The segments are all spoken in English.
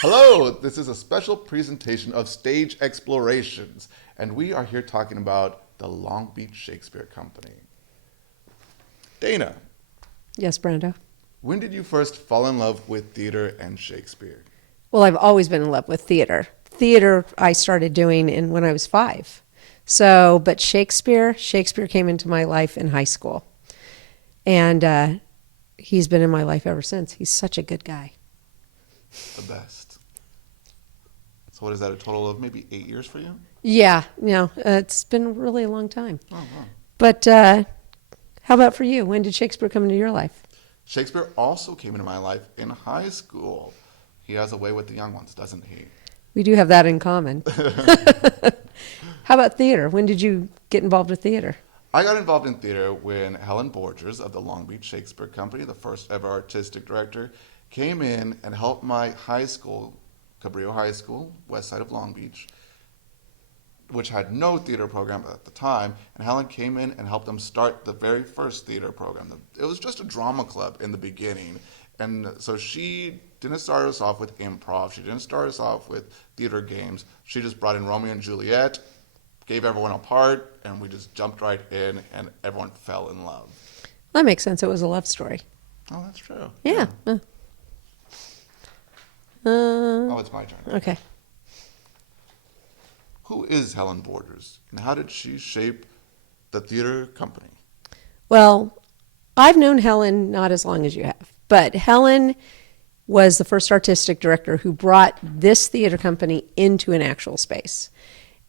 Hello, this is a special presentation of Stage Explorations, and we are here talking about the Long Beach Shakespeare Company. Dana, Yes, Brenda. when did you first fall in love with theater and Shakespeare? Well, I've always been in love with theater. Theater I started doing when I was 5. But Shakespeare came into my life in high school. And he's been in my life ever since. He's such a good guy. The best. So what is that, a total of maybe 8 years for you? Yeah, it's been really a long time. Oh, wow. But how about for you? When did Shakespeare come into your life? Shakespeare also came into my life in high school. He has a way with the young ones, doesn't he? We do have that in common. How about theater? When did you get involved with theater? I got involved in theater when Helen of the Long Beach Shakespeare Company, the first ever artistic director, came in and helped my high school, Cabrillo High School, west side of Long Beach, which had no theater program at the time, and Helen came in and helped them start the very first theater program. It was just a drama club in the beginning, and so she didn't start us off with improv, she didn't start us off with theater games, she just brought in Romeo and Juliet, gave everyone a part, and we just jumped right in, and everyone fell in love. That makes sense. It was a love story. Oh, that's true. Yeah. Oh, it's my turn. Okay. Who is Helen Borders, and how did she shape the theater company? Well, I've known Helen not as long as you have, but Helen was the first artistic director who brought this theater company into an actual space.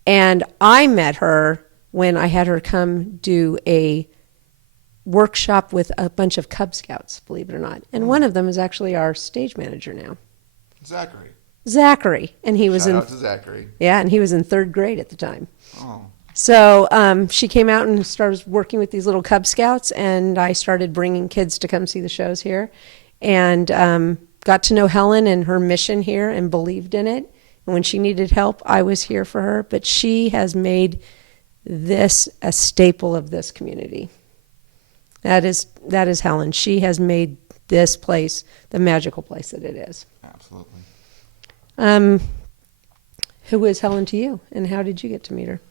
And I met her when I had her come do a workshop with a bunch of Cub Scouts, believe it or not. And one of them is actually our stage manager now. Zachary. And he was Shout out to Zachary. Yeah, and he was in 3rd grade at the time. Oh. So she came out and started working with these little Cub Scouts, and I started bringing kids to come see the shows here, and got to know Helen and her mission here and believed in it. And when she needed help, I was here for her. But she has made this a staple of this community. That is Helen. She has made this place the magical place that it is. Absolutely. Who is Helen to you, and how did you get to meet her?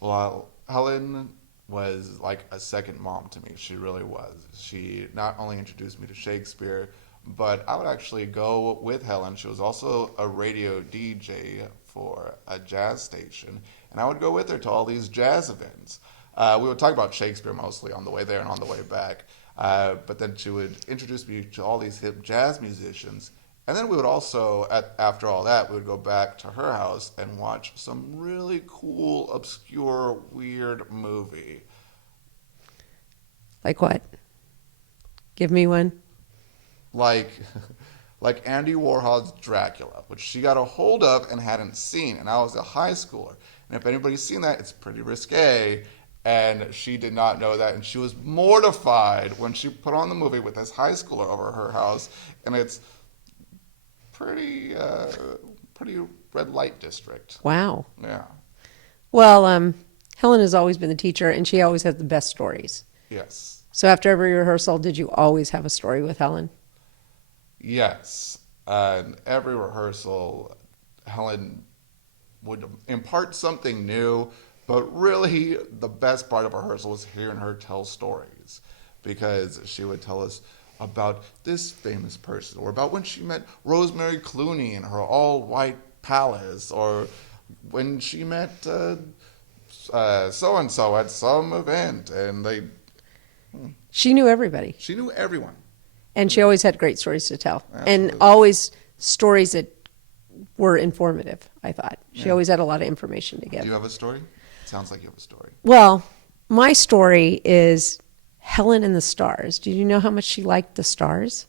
Well, Helen was like a second mom to me. She really was. She not only introduced me to Shakespeare, but I would actually go with Helen. She was also a radio DJ for a jazz station, and I would go with her to all these jazz events. We would talk about Shakespeare mostly on the way there and on the way back, but then she would introduce me to all these hip jazz musicians, and then we would also, after all that, we would go back to her house and watch some really cool, obscure, weird movie. Like what? Give me one. Like Andy Warhol's Dracula, which she got a hold of and hadn't seen, and I was a high schooler. And if anybody's seen that, it's pretty risque, and she did not know that, and she was mortified when she put on the movie with this high schooler over her house, and it's pretty red light district. Wow. Yeah. Well, Helen has always been the teacher, and she always has the best stories. Yes. So after every rehearsal, did you always have a story with Helen? Yes. And every rehearsal, Helen would impart something new, but really the best part of rehearsal was hearing her tell stories, because she would tell us about this famous person, or about when she met Rosemary Clooney in her all-white palace, or when she met so-and-so at some event, and She knew everybody. she knew everyone. And she always had great stories to tell. Absolutely. And always stories that were informative, I thought. She Yeah. always had a lot of information to give. Do you have a story? It sounds like you have a story. Well, my story is Helen and the stars. Did you know how much she liked the stars?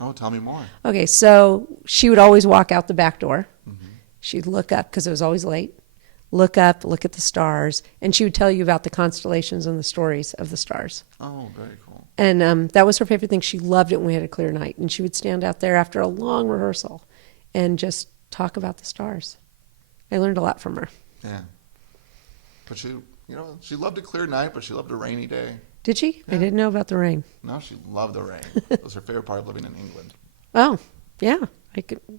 Oh, tell me more. Okay, so she would always walk out the back door. She'd look up, because it was always late, look up, look at the stars, and she would tell you about the constellations and the stories of the stars. Oh, very cool. And that was her favorite thing. She loved it when we had a clear night. And she would stand out there after a long rehearsal and just talk about the stars. I learned a lot from her. Yeah. But she loved a clear night, but she loved a rainy day. Did she? Yeah. I didn't know about the rain. No, she loved the rain. It was her favorite part of living in England. Oh, yeah.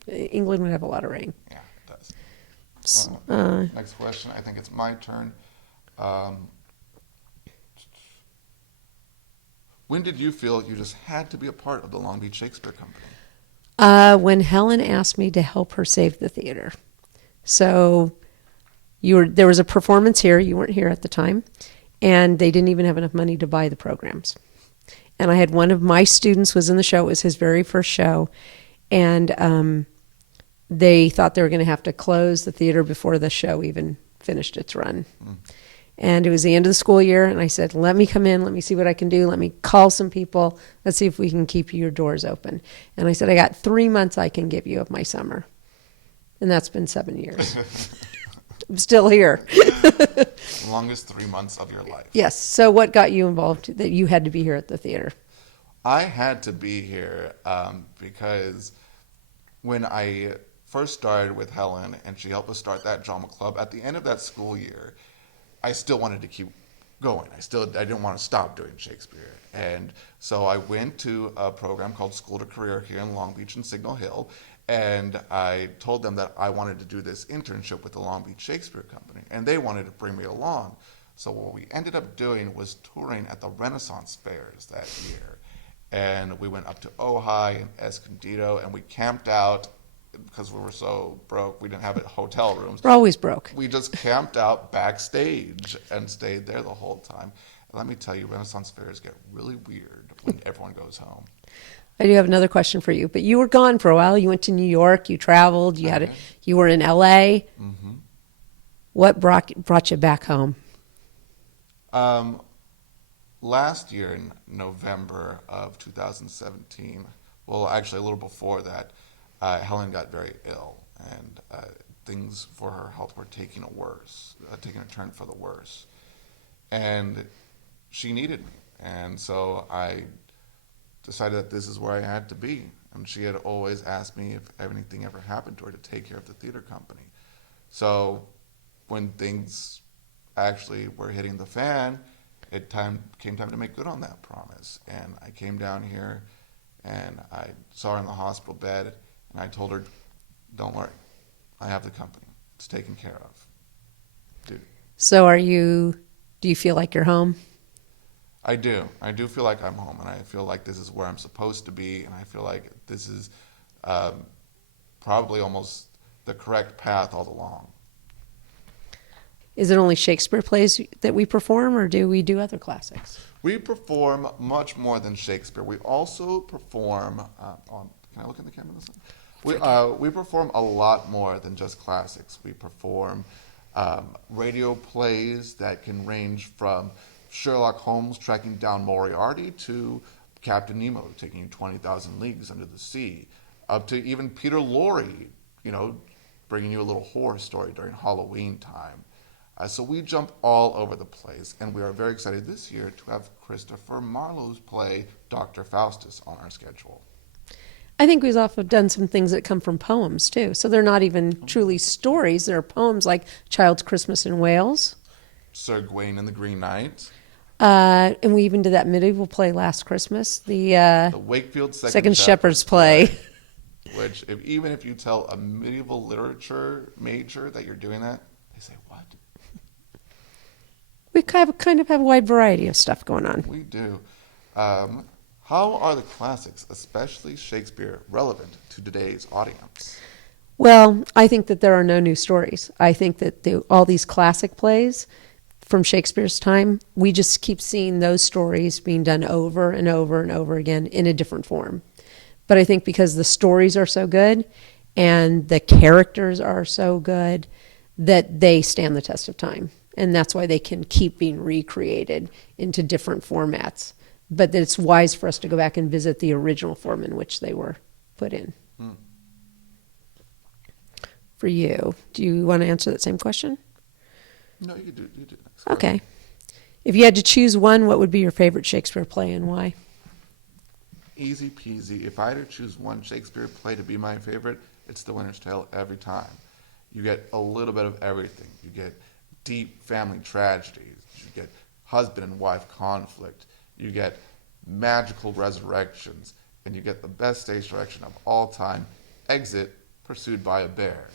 England would have a lot of rain. Yeah, it does. S- Next question. I think it's my turn. Um, when did you feel you just had to be a part of the Long Beach Shakespeare Company? When Helen asked me to help her save the theater. So there was a performance here. You weren't here at the time, and they didn't even have enough money to buy the programs. And I had one of my students was in the show. It was his very first show, and they thought they were going to have to close the theater before the show even finished its run. And it was the end of the school year, and I said, let me come in, let me see what I can do, let me call some people, let's see if we can keep your doors open. And I said, I got 3 months I can give you of my summer. And that's been 7 years. I'm still here. The longest 3 months of your life. Yes. So what got you involved that you had to be here at the theater? I had to be here because when I first started with Helen and she helped us start that drama club, at the end of that school year, I still wanted to keep going. I didn't want to stop doing Shakespeare. And so I went to a program called School to Career here in Long Beach and Signal Hill, and I told them that I wanted to do this internship with the Long Beach Shakespeare Company, and they wanted to bring me along. So what we ended up doing was touring at the Renaissance fairs that year. And we went up to Ojai and Escondido, and we camped out because we were so broke. We didn't have hotel rooms. We're always broke. We just camped out backstage and stayed there the whole time. And let me tell you, Renaissance fairs get really weird when everyone goes home. I do have another question for you, but you were gone for a while. You went to New York, you traveled, you were in LA. Mm-hmm. What brought you back home? Last year in November of 2017, well, actually a little before that, Helen got very ill, and things for her health were taking a turn for the worse. And she needed me, and so I decided that this is where I had to be. And she had always asked me if anything ever happened to her to take care of the theater company. So when things actually were hitting the fan, came time to make good on that promise. And I came down here, and I saw her in the hospital bed, and I told her, don't worry, I have the company. It's taken care of. Dude. So do you feel like you're home? I do. I do feel like I'm home, and I feel like this is where I'm supposed to be, and I feel like this is probably almost the correct path all along. Is it only Shakespeare plays that we perform, or do we do other classics? We perform much more than Shakespeare. We also perform can I look in the camera this time? We perform a lot more than just classics. We perform radio plays that can range from Sherlock Holmes tracking down Moriarty to Captain Nemo taking you 20,000 leagues under the sea, up to even Peter Lorre, bringing you a little horror story during Halloween time. So we jump all over the place, and we are very excited this year to have Christopher Marlowe's play Dr. Faustus on our schedule. I think we've also done some things that come from poems, too. So they're not even truly stories. They're poems like Child's Christmas in Wales. Sir Gawain and the Green Knight. And we even did that medieval play last Christmas, The Wakefield Second Shepherd's play. Which, even if you tell a medieval literature major that you're doing that, they say, what? We kind of have a wide variety of stuff going on. We do. How are the classics, especially Shakespeare, relevant to today's audience? Well, I think that there are no new stories. I think that all these classic plays from Shakespeare's time, we just keep seeing those stories being done over and over and over again in a different form. But I think because the stories are so good and the characters are so good that they stand the test of time. And that's why they can keep being recreated into different formats. But that it's wise for us to go back and visit the original form in which they were put in. For you, do you want to answer that same question? No, you do. Okay. If you had to choose one, what would be your favorite Shakespeare play and why? Easy peasy. If I had to choose one Shakespeare play to be my favorite, it's The Winter's Tale every time. You get a little bit of everything. You get deep family tragedies. You get husband and wife conflict. You get magical resurrections. And you get the best stage direction of all time exit pursued by a bear.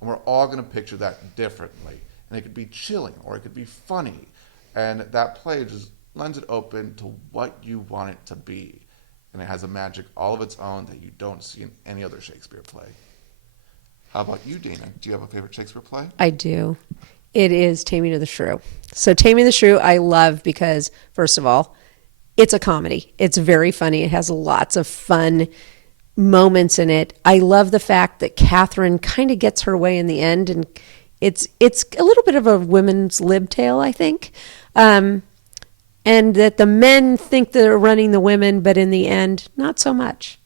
And we're all going to picture that differently. And it could be chilling or it could be funny. And that play just lends it open to what you want it to be. And it has a magic all of its own that you don't see in any other Shakespeare play. How about you, Dana? Do you have a favorite Shakespeare play? I do. It is Taming of the Shrew. So Taming of the Shrew I love because, first of all, it's a comedy. It's very funny. It has lots of fun moments in it. I love the fact that Catherine kind of gets her way in the end, and it's a little bit of a women's lib tale, I think. And that the men think they're running the women, but in the end, not so much.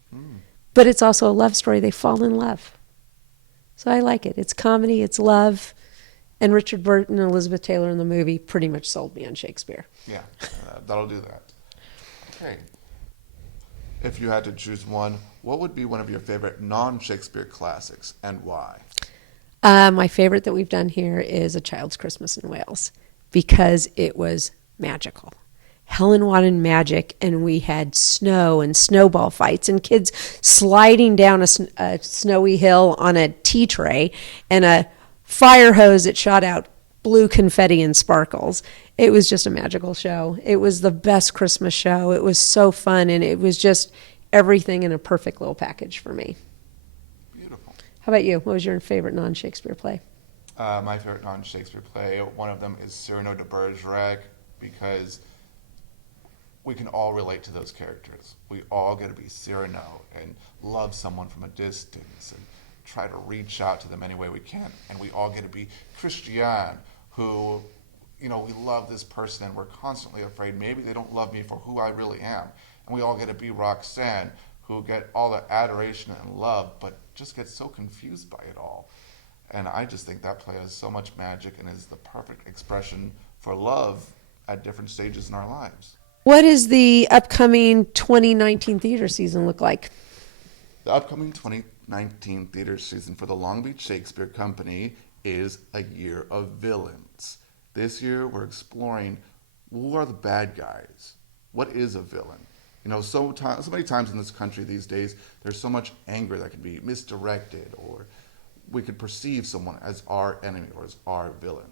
But it's also a love story. They fall in love. So I like it. It's comedy, it's love, and Richard Burton and Elizabeth Taylor in the movie pretty much sold me on Shakespeare. Yeah, that'll do that. Okay. If you had to choose one, what would be one of your favorite non-Shakespeare classics and why? My favorite that we've done here is A Child's Christmas in Wales because it was magical. Helen wanted magic, and we had snow and snowball fights and kids sliding down a snowy hill on a tea tray and a fire hose that shot out blue confetti and sparkles. It was just a magical show. It was the best Christmas show. It was so fun, and it was just everything in a perfect little package for me. Beautiful. How about you? What was your favorite non-Shakespeare play? My favorite non-Shakespeare play, one of them is Cyrano de Bergerac, because we can all relate to those characters. We all get to be Cyrano and love someone from a distance and try to reach out to them any way we can. And we all get to be Christiane, who, we love this person and we're constantly afraid maybe they don't love me for who I really am. And we all get to be Roxanne, who get all the adoration and love, but just get so confused by it all. And I just think that play has so much magic and is the perfect expression for love at different stages in our lives. What does the upcoming 2019 theater season look like? The upcoming 2019 theater season for the Long Beach Shakespeare Company is a year of villains. This year we're exploring who are the bad guys? What is a villain? So many times in this country these days, there's so much anger that can be misdirected, or we could perceive someone as our enemy or as our villain.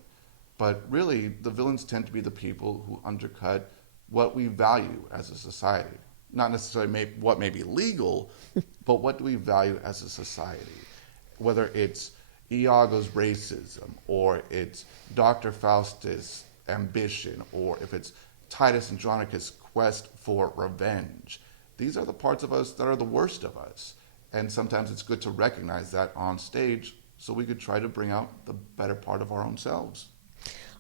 But really, the villains tend to be the people who undercut what we value as a society. Not necessarily what may be legal, but what do we value as a society? Whether it's Iago's racism, or it's Dr. Faustus' ambition, or if it's Titus Andronicus' quest for revenge. These are the parts of us that are the worst of us. And sometimes it's good to recognize that on stage so we could try to bring out the better part of our own selves.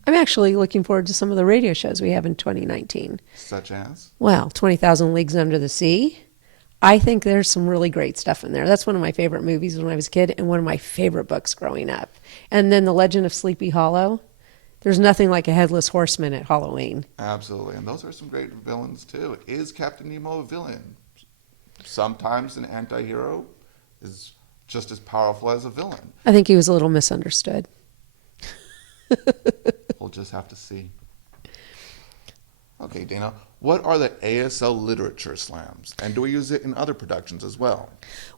I'm actually looking forward to some of the radio shows we have in 2019. Such as? Well, 20,000 Leagues Under the Sea. I think there's some really great stuff in there. That's one of my favorite movies when I was a kid and one of my favorite books growing up. And then The Legend of Sleepy Hollow. There's nothing like a headless horseman at Halloween. Absolutely. And those are some great villains, too. Is Captain Nemo a villain? Sometimes an anti-hero is just as powerful as a villain. I think he was a little misunderstood. We'll just have to see. Okay, Dana, what are the ASL Literature Slams? And do we use it in other productions as well?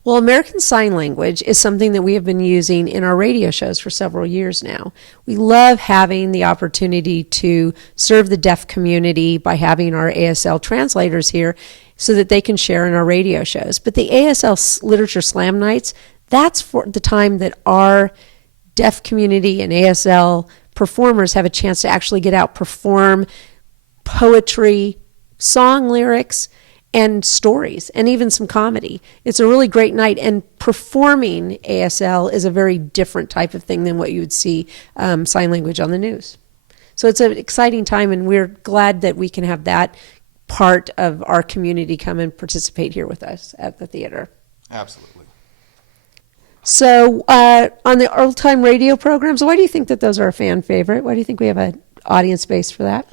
Well, American Sign Language is something that we have been using in our radio shows for several years now. We love having the opportunity to serve the deaf community by having our ASL translators here so that they can share in our radio shows. But the ASL Literature Slam Nights, that's for the time that our deaf community and ASL performers have a chance to actually get out, perform poetry, song lyrics, and stories, and even some comedy. It's a really great night, and performing ASL is a very different type of thing than what you would see sign language on the news. So it's an exciting time, and we're glad that we can have that part of our community come and participate here with us at the theater. Absolutely. So on the old-time radio programs, why do you think that those are a fan favorite? Why do you think we have an audience base for that?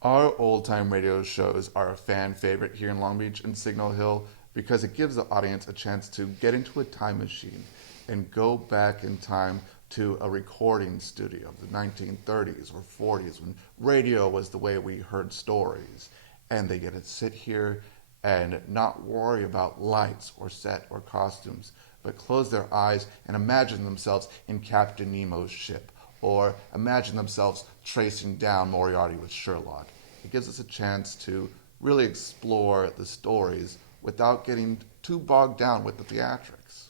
Our old-time radio shows are a fan favorite here in Long Beach and Signal Hill because it gives the audience a chance to get into a time machine and go back in time to a recording studio of the 1930s or 40s when radio was the way we heard stories. And they get to sit here and not worry about lights or set or costumes, but close their eyes and imagine themselves in Captain Nemo's ship, or imagine themselves tracing down Moriarty with Sherlock. It gives us a chance to really explore the stories without getting too bogged down with the theatrics.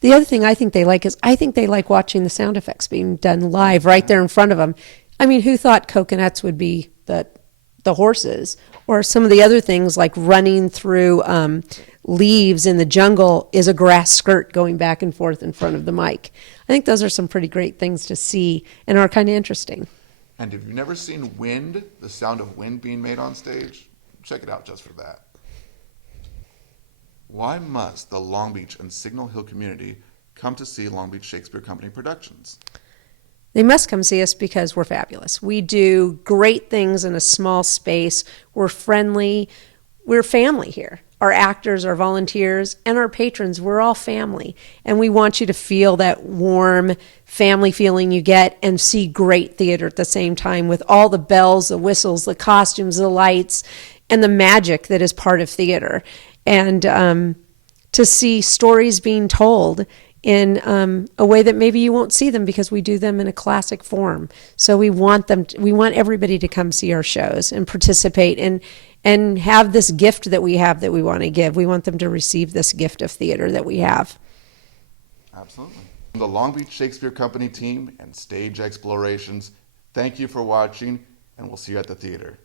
The other thing I think they like is I think they like watching the sound effects being done live right there in front of them. I mean, who thought coconuts would be the horses, or some of the other things like running through leaves in the jungle is a grass skirt going back and forth in front of the mic. I think those are some pretty great things to see and are kind of interesting. And if you've never seen wind, the sound of wind being made on stage, check it out just for that. Why must the Long Beach and Signal Hill community come to see Long Beach Shakespeare Company productions? They must come see us because we're fabulous. We do great things in a small space. We're friendly. We're family here. Our actors, our volunteers, and our patrons, we're all family. And we want you to feel that warm family feeling you get and see great theater at the same time with all the bells, the whistles, the costumes, the lights, and the magic that is part of theater. And to see stories being told in a way that maybe you won't see them because we do them in a classic form. So we want everybody to come see our shows and participate and have this gift that we have that we want to give. We want them to receive this gift of theater that we have. Absolutely. From the Long Beach Shakespeare Company team and Stage Explorations, thank you for watching, and we'll see you at the theater.